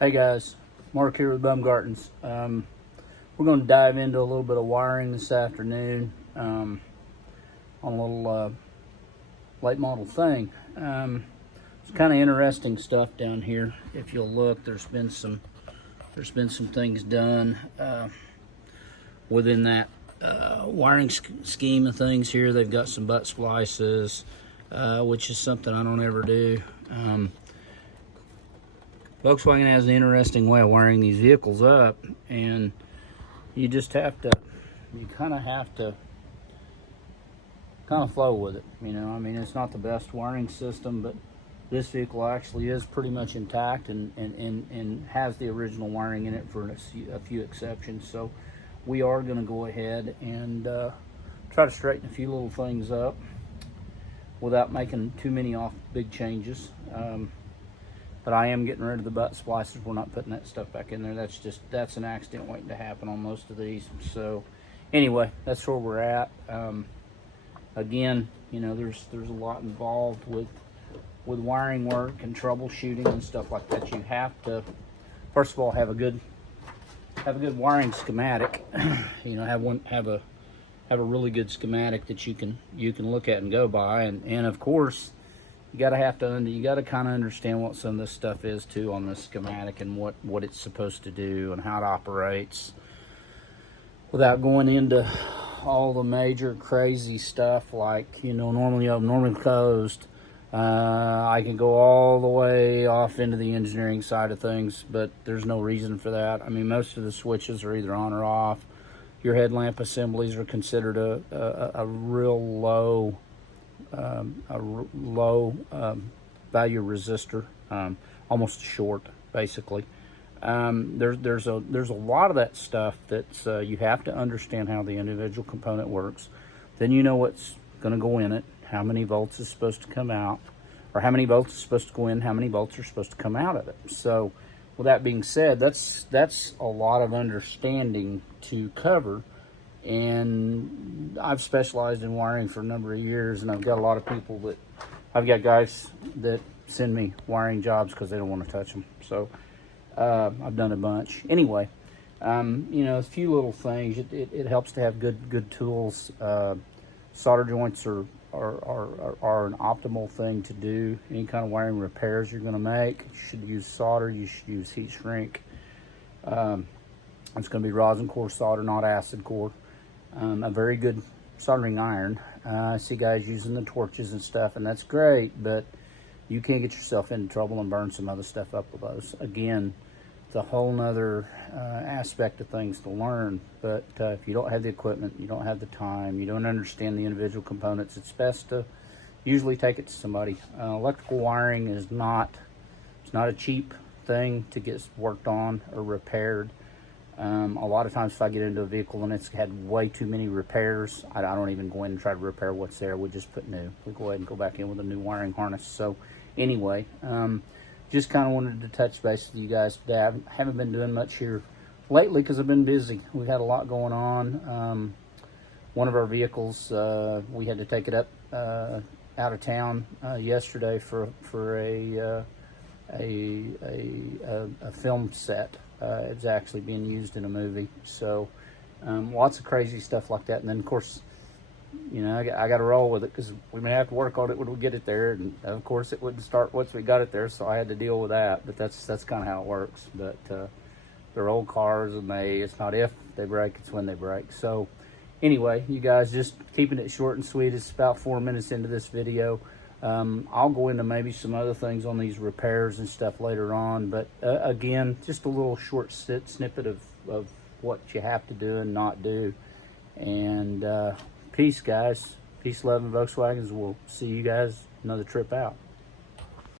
Hey guys, Mark here with Bumgartens. We're going to dive into a little bit of wiring this afternoon on a little late model thing. It's kind of interesting stuff down here. If you'll look, there's been some things done within that wiring scheme of things here. They've got some butt splices, which is something I don't ever do. Volkswagen has an interesting way of wiring these vehicles up, and you kind of have to flow with it. You know, I mean, it's not the best wiring system, but this vehicle actually is pretty much intact and has the original wiring in it for a few exceptions. So we are going to go ahead and try to straighten a few little things up without making too many big changes. But I am getting rid of the butt splices. We're not putting that stuff back in there. That's an accident waiting to happen on most of these. So anyway, that's where we're at. Again, you know, there's a lot involved with wiring work and troubleshooting and stuff like that. You have to, first of all, have a good wiring schematic. You know, have a really good schematic that you can look at and go by, and of course, you gotta kind of understand what some of this stuff is too on this schematic and what it's supposed to do and how it operates, without going into all the major crazy stuff like, you know, normally closed. I can go all the way off into the engineering side of things, but there's no reason for that. I mean, most of the switches are either on or off. Your headlamp assemblies are considered a real low value resistor, almost short, basically. There's a lot of that stuff that's you have to understand how the individual component works. Then you know what's going to go in it, how many volts is supposed to come out, or how many volts is supposed to go in, how many volts are supposed to come out of it. So with that being said, that's a lot of understanding to cover. And I've specialized in wiring for a number of years, and I've got guys that send me wiring jobs because they don't want to touch them. So I've done a bunch. Anyway, you know, a few little things. It helps to have good tools. Solder joints are an optimal thing to do. Any kind of wiring repairs you're going to make, you should use solder. You should use heat shrink. It's going to be rosin core solder, not acid core. A very good soldering iron. I see guys using the torches and stuff, and that's great, but you can't get yourself into trouble and burn some other stuff up with those. Again, it's a whole nother aspect of things to learn, but if you don't have the equipment, you don't have the time, you don't understand the individual components, it's best to usually take it to somebody. Electrical wiring is not a cheap thing to get worked on or repaired. A lot of times if I get into a vehicle and it's had way too many repairs, I don't even go in and try to repair what's there. We just put new. We go ahead and go back in with a new wiring harness. So anyway, just kind of wanted to touch base with you guys today. I haven't been doing much here lately because I've been busy. We've had a lot going on. One of our vehicles, we had to take it up out of town yesterday for a film set. It's actually being used in a movie. So lots of crazy stuff like that. And then of course, you know, I got to roll with it because we may have to work on it when we get it there, and of course it wouldn't start once we got it there, so I had to deal with that. But that's kind of how it works. But they're old cars, and it's not if they break, it's when they break. So anyway, you guys, just keeping it short and sweet. It's about 4 minutes into this video. I'll go into maybe some other things on these repairs and stuff later on, but again, just a little short snippet of what you have to do and not do. And peace, guys. Peace, love, and Volkswagens. We'll see you guys another trip out.